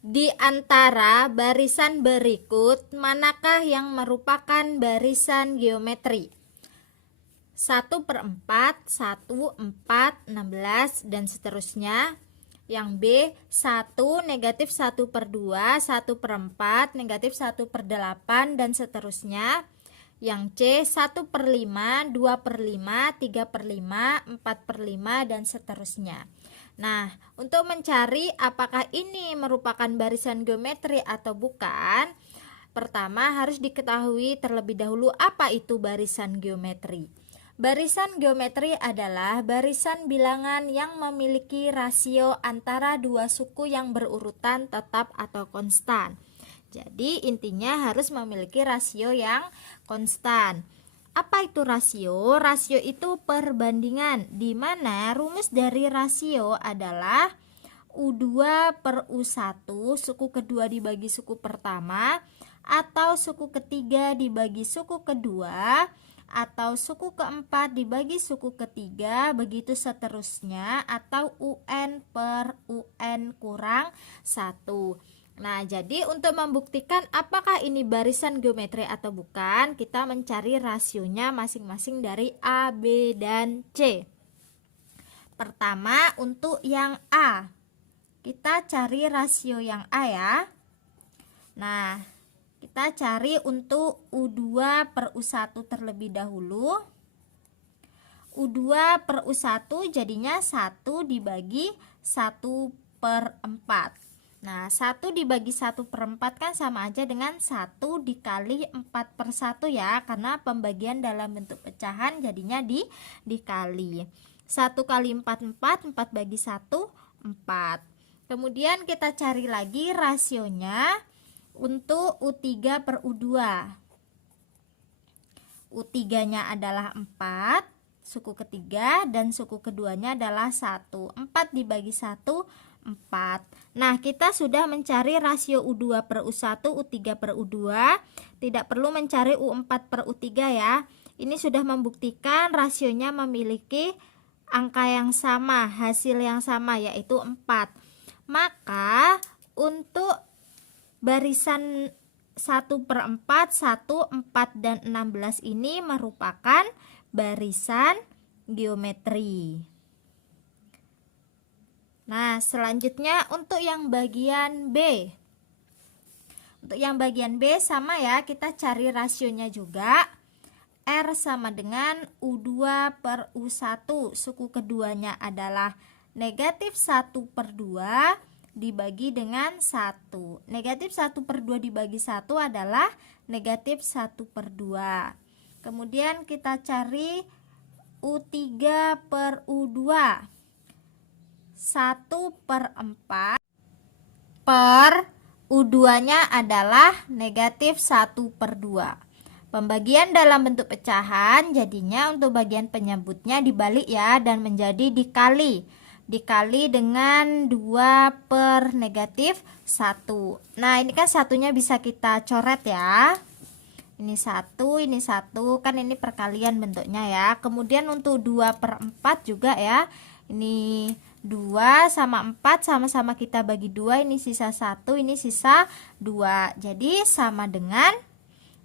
Di antara barisan berikut, manakah yang merupakan barisan geometri? 1/4, 1, 4, 16, dan seterusnya. Yang B, 1, negatif 1/2, 1/4, negatif 1/8, dan seterusnya. Yang C, 1/5, 2/5, 3/5, 4/5, dan seterusnya. Nah, untuk mencari apakah ini merupakan barisan geometri atau bukan, pertama harus diketahui terlebih dahulu apa itu barisan geometri. Barisan geometri adalah barisan bilangan yang memiliki rasio antara dua suku yang berurutan tetap atau konstan. Jadi intinya harus memiliki rasio yang konstan. Apa itu rasio? Rasio itu perbandingan, di mana rumus dari rasio adalah U2/U1 suku kedua dibagi suku pertama, atau suku ketiga dibagi suku kedua, atau suku keempat dibagi suku ketiga, begitu seterusnya, atau UN/UN kurang 1. Nah, jadi untuk membuktikan apakah ini barisan geometri atau bukan, kita mencari rasionya masing-masing dari A, B, dan C. Pertama, untuk yang A, kita cari rasio yang A ya. Nah, kita cari untuk U2/U1 terlebih dahulu. U2/U1 jadinya 1 dibagi 1/4. Nah, 1 dibagi 1/4 kan sama aja dengan 1 dikali 4/1 ya, karena pembagian dalam bentuk pecahan jadinya dikali. 1 kali 4, 4, 4 bagi 1, 4. Kemudian kita cari lagi rasionya untuk U3/U2. U3-nya adalah 4, suku ketiga, dan suku keduanya adalah 1. 4 dibagi 1, 4. Nah, kita sudah mencari rasio U2/U1, U3/U2. Tidak perlu mencari U4/U3 ya. Ini sudah membuktikan rasionya memiliki angka yang sama, hasil yang sama, yaitu 4. Maka untuk barisan 1/4, 1, 4, dan 16 ini merupakan barisan geometri. Nah, selanjutnya untuk yang bagian B. Untuk yang bagian B sama ya, kita cari rasionya juga. R sama dengan U2/U1, suku keduanya adalah negatif 1/2 dibagi dengan 1. Negatif 1/2 dibagi 1 adalah negatif 1/2. Kemudian kita cari U3/U2. 1/4 per U2-nya adalah negatif 1/2. Pembagian dalam bentuk pecahan, jadinya untuk bagian penyebutnya dibalik ya, dan menjadi dikali dengan 2 per negatif 1. Nah, ini kan satunya bisa kita coret ya. Ini 1, ini 1, kan ini perkalian bentuknya ya. Kemudian untuk 2/4 juga ya. Ini 2 sama 4 sama-sama kita bagi 2, ini sisa 1, ini sisa 2. Jadi sama dengan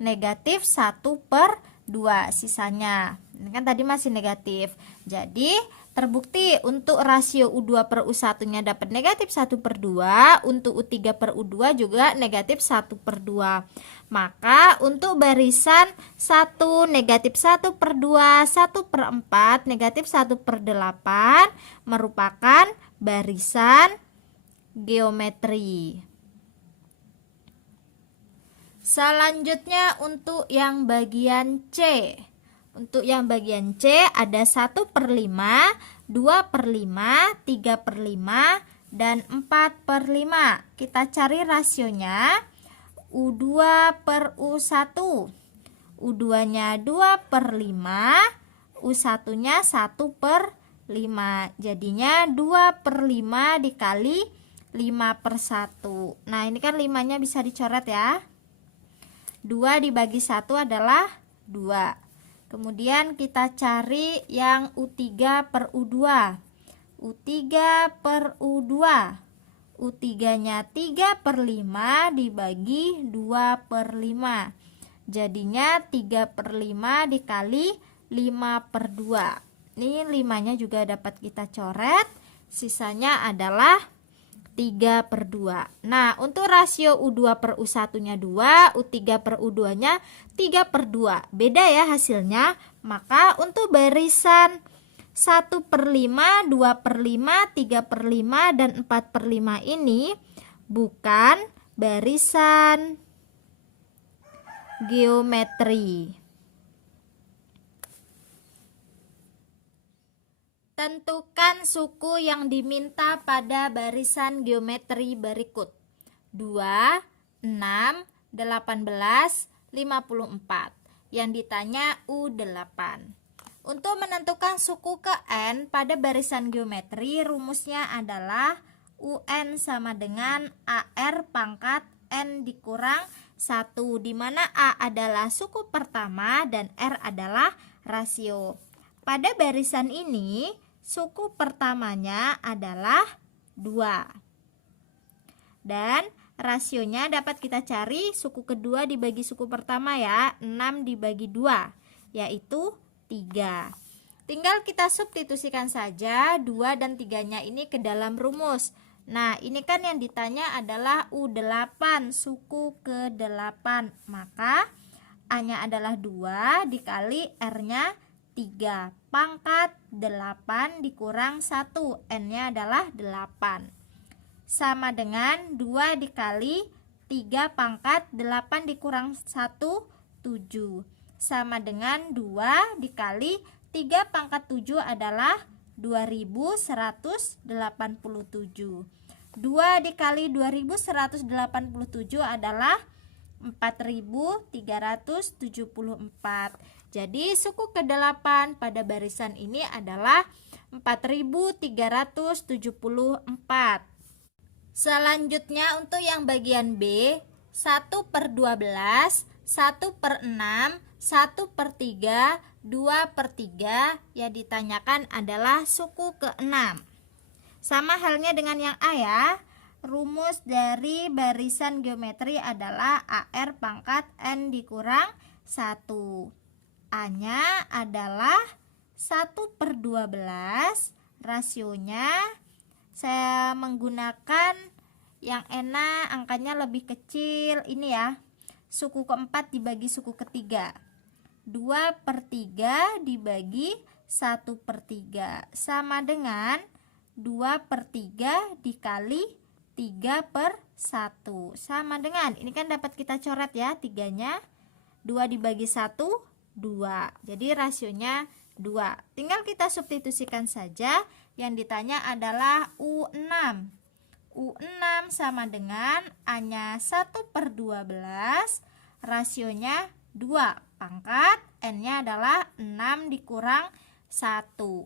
negatif 1/2 sisanya. Ini kan tadi masih negatif. Jadi terbukti untuk rasio U2/U1 nya dapat negatif 1/2, untuk U3/U2 juga negatif 1/2. Maka untuk barisan 1, negatif 1/2, 1/4, negatif 1/8 merupakan barisan geometri. Selanjutnya untuk yang bagian C. Untuk yang bagian C ada 1/5, 2/5, 3/5, dan 4/5. Kita cari rasionya. U2/U1. U2-nya 2/5, U1-nya 1/5. Jadinya 2/5 dikali 5/1. Nah, ini kan 5-nya bisa dicoret ya. 2 dibagi 1 adalah 2. Kemudian kita cari yang U3/U2. U3/U2. U3-nya 3/5 dibagi 2/5. Jadinya 3/5 dikali 5/2. Ini 5-nya juga dapat kita coret. Sisanya adalah 3/2. Nah, untuk rasio U2/U1-nya 2, U3/U2-nya 3/2. Beda ya hasilnya. Maka untuk barisan 1/5, 2/5, 3/5, dan 4/5 ini bukan barisan geometri. Tentukan suku yang diminta pada barisan geometri berikut: 2, 6, 18, 54. Yang ditanya U8. Untuk menentukan suku ke N pada barisan geometri, rumusnya adalah UN sama dengan AR pangkat N dikurang 1, di mana A adalah suku pertama dan R adalah rasio. Pada barisan ini, suku pertamanya adalah 2. Dan rasionya dapat kita cari suku kedua dibagi suku pertama ya, 6 dibagi 2, yaitu 3. Tinggal kita substitusikan saja 2 dan 3-nya ini ke dalam rumus. Nah, ini kan yang ditanya adalah U8, suku ke-8. Maka A-nya adalah 2 dikali R-nya 3. Pangkat 8 dikurang 1. N-nya adalah 8. Sama dengan 2 dikali 3 pangkat 8 dikurang 1, 7. Sama dengan 2 dikali 3 pangkat 7 adalah 2187. 2 dikali 2187 adalah 4374. Jadi suku ke-8 /pada barisan ini adalah 4374. Selanjutnya untuk yang bagian B, 1/12, 1/6, 1/3, 2/3, yang ditanyakan adalah suku ke-6. Sama halnya dengan yang A ya. Rumus dari barisan geometri adalah AR pangkat N dikurang 1. A-nya adalah 1/12. Rasionya saya menggunakan yang enak, angkanya lebih kecil. Ini ya, suku keempat dibagi suku ketiga. 2/3 dibagi 1/3 sama dengan 2/3 dikali 3/1 sama dengan, ini kan dapat kita coret ya, 3-nya 2 dibagi 1, 2. Jadi rasionya 2. Tinggal kita substitusikan saja. Yang ditanya adalah U6. U6 sama dengan A-nya 1/12, rasionya 2. Pangkat N-nya adalah 6 dikurang 1.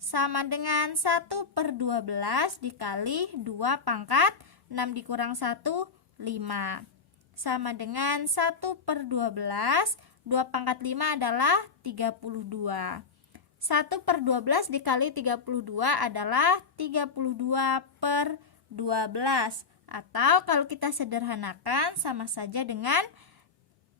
Sama dengan 1/12 dikali 2 pangkat 6 dikurang 1, 5. Sama dengan 1/12, 2 pangkat 5 adalah 32. 1/12 dikali 32 adalah 32/12. Atau kalau kita sederhanakan sama saja dengan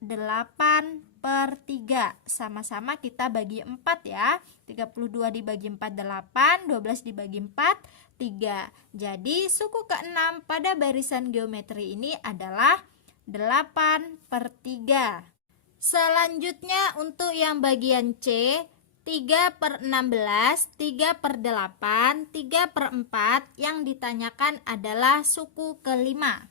8/3. Sama-sama kita bagi 4 ya. 32 dibagi 4 8, 12 dibagi 4 3. Jadi suku ke-6 pada barisan geometri ini adalah 8/3. Selanjutnya untuk yang bagian C, 3/16, 3/8, 3/4, yang ditanyakan adalah suku ke-5.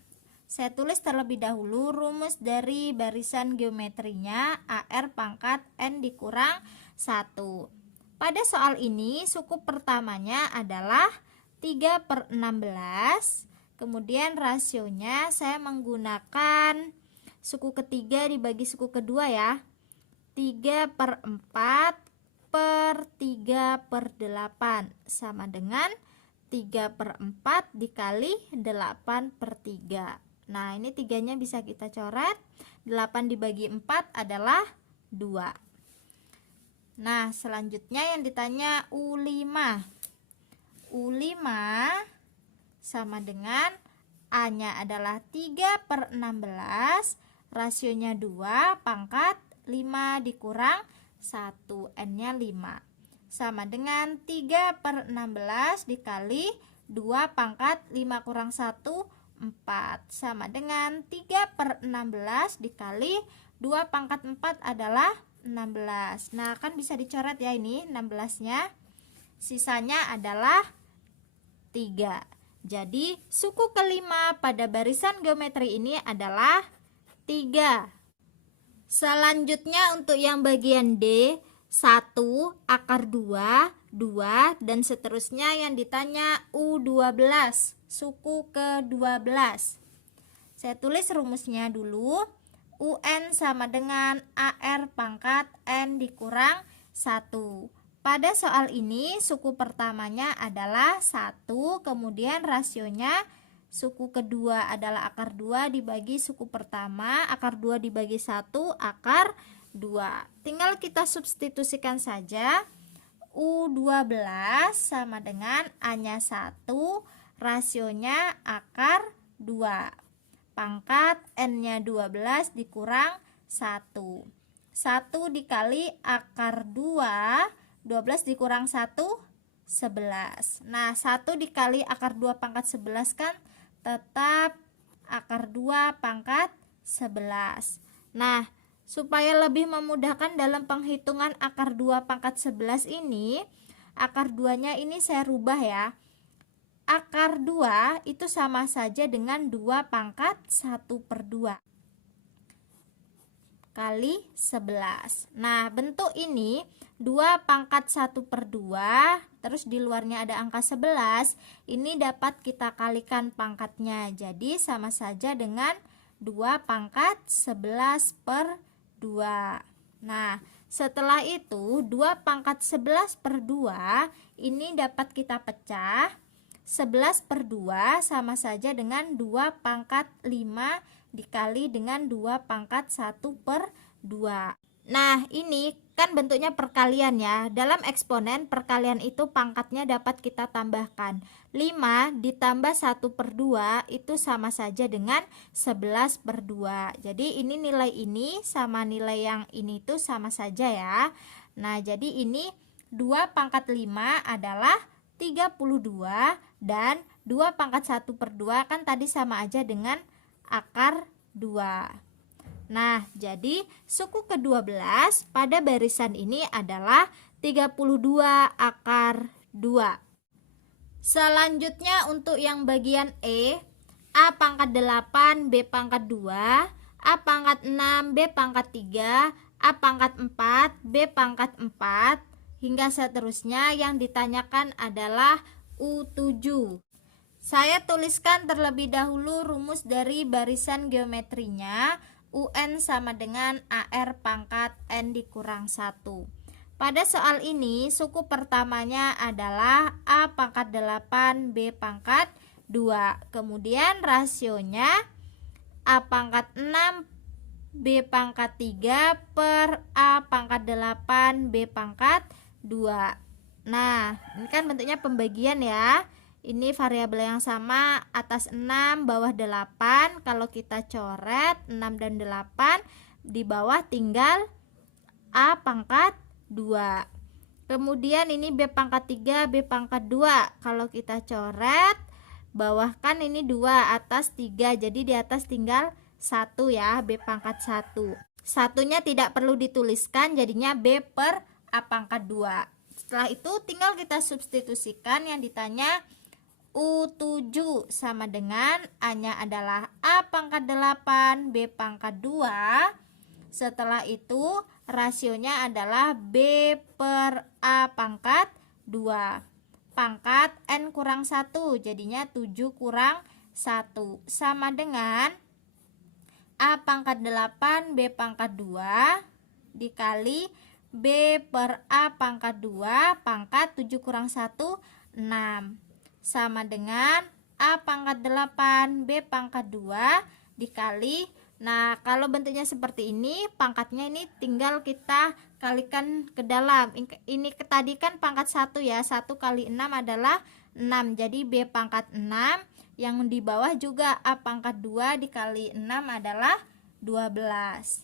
Saya tulis terlebih dahulu rumus dari barisan geometrinya AR pangkat N dikurang 1. Pada soal ini suku pertamanya adalah 3/16. Kemudian rasionya saya menggunakan suku ketiga dibagi suku kedua ya. 3/4 per 3/8 sama dengan 3/4 dikali 8/3. Nah, ini 3-nya bisa kita coret. 8 dibagi 4 adalah 2. Nah, selanjutnya yang ditanya U5. U5 sama dengan A-nya adalah 3/16, rasionya 2, pangkat 5 dikurang 1, N-nya 5. Sama dengan 3/16 dikali 2 pangkat 5 kurang 1, 4. Sama dengan 3/16 dikali 2 pangkat 4 adalah 16. Nah, kan bisa dicoret ya ini 16-nya. Sisanya adalah 3. Jadi, suku kelima pada barisan geometri ini adalah 3. Selanjutnya untuk yang bagian D, 1, akar 2, 2, dan seterusnya yang ditanya U12, suku ke-12. Saya tulis rumusnya dulu. UN sama dengan AR pangkat N dikurang 1. Pada soal ini suku pertamanya adalah 1, kemudian rasionya suku kedua adalah akar 2 dibagi suku pertama, akar 2 dibagi 1, akar 2. Tinggal kita substitusikan saja. U12 sama dengan A-nya 1, rasionya akar 2. Pangkat N-nya 12 dikurang 1. 1 dikali akar 2, 12 dikurang 1, 11. Nah, 1 dikali akar 2 pangkat 11 kan tetap akar 2 pangkat 11. Nah, supaya lebih memudahkan dalam penghitungan akar 2 pangkat 11 ini, akar 2-nya ini saya rubah ya. Akar 2 itu sama saja dengan 2 pangkat 1/2 kali 11. Nah, bentuk ini 2 pangkat 1/2, terus di luarnya ada angka 11, ini dapat kita kalikan pangkatnya. Jadi sama saja dengan 2 pangkat 11/2. Nah, setelah itu 2 pangkat 11/2 ini dapat kita pecah. 11/2 sama saja dengan 2 pangkat 5 dikali dengan 2 pangkat 1/2. Nah, ini kan bentuknya perkalian ya. Dalam eksponen perkalian itu pangkatnya dapat kita tambahkan. 5 ditambah 1/2 itu sama saja dengan 11/2. Jadi ini nilai ini sama nilai yang ini itu sama saja ya. Nah, jadi ini 2 pangkat 5 adalah 32 dan 2 pangkat 1/2 kan tadi sama aja dengan akar 2. Nah, jadi suku ke-12 pada barisan ini adalah 32 akar 2. Selanjutnya untuk yang bagian E, A pangkat 8, B pangkat 2, A pangkat 6, B pangkat 3, A pangkat 4, B pangkat 4, hingga seterusnya. Yang ditanyakan adalah U7. Saya tuliskan terlebih dahulu rumus dari barisan geometrinya. UN sama dengan AR pangkat N dikurang 1. Pada soal ini suku pertamanya adalah A pangkat 8, B pangkat 2. Kemudian rasionya A pangkat 6, B pangkat 3 per A pangkat 8, B pangkat 2. Nah, ini kan bentuknya pembagian ya. Ini variabel yang sama, atas 6, bawah 8. Kalau kita coret 6 dan 8, di bawah tinggal A pangkat 2. Kemudian ini B pangkat 3, B pangkat 2. Kalau kita coret, bawah kan ini 2, atas 3. Jadi di atas tinggal 1 ya, B pangkat 1. Satunya tidak perlu dituliskan, jadinya B per A pangkat 2. Setelah itu tinggal kita substitusikan. Yang ditanya U7 sama dengan A-nya adalah A pangkat 8, B pangkat 2. Setelah itu rasionya adalah B per A pangkat 2. Pangkat N kurang 1, jadinya 7 kurang 1 sama dengan A pangkat 8, B pangkat 2 dikali B per A pangkat 2 pangkat 7 kurang 1, 6. Sama dengan A pangkat 8, B pangkat 2 dikali. Nah, kalau bentuknya seperti ini, pangkatnya ini tinggal kita kalikan ke dalam. Ini tadi kan pangkat 1 ya, 1 kali 6 adalah 6. Jadi B pangkat 6 Yang di bawah juga A pangkat 2 dikali 6 adalah 12.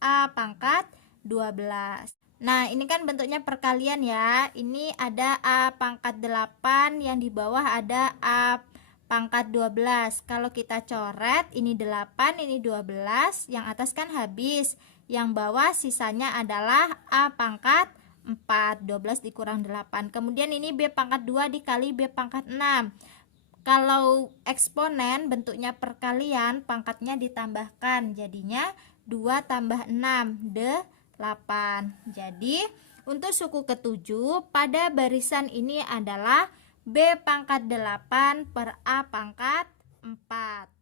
A pangkat 12. Nah, ini kan bentuknya perkalian ya. Ini ada A pangkat 8, yang di bawah ada A pangkat 12. Kalau kita coret, ini 8, ini 12. Yang atas kan habis. Yang bawah sisanya adalah A pangkat 4. 12 dikurang 8. Kemudian ini B pangkat 2 dikali B pangkat 6. Kalau eksponen bentuknya perkalian, pangkatnya ditambahkan. Jadinya 2 tambah 6, 8. Jadi, untuk suku ketujuh pada barisan ini adalah B pangkat 8 per A pangkat 4.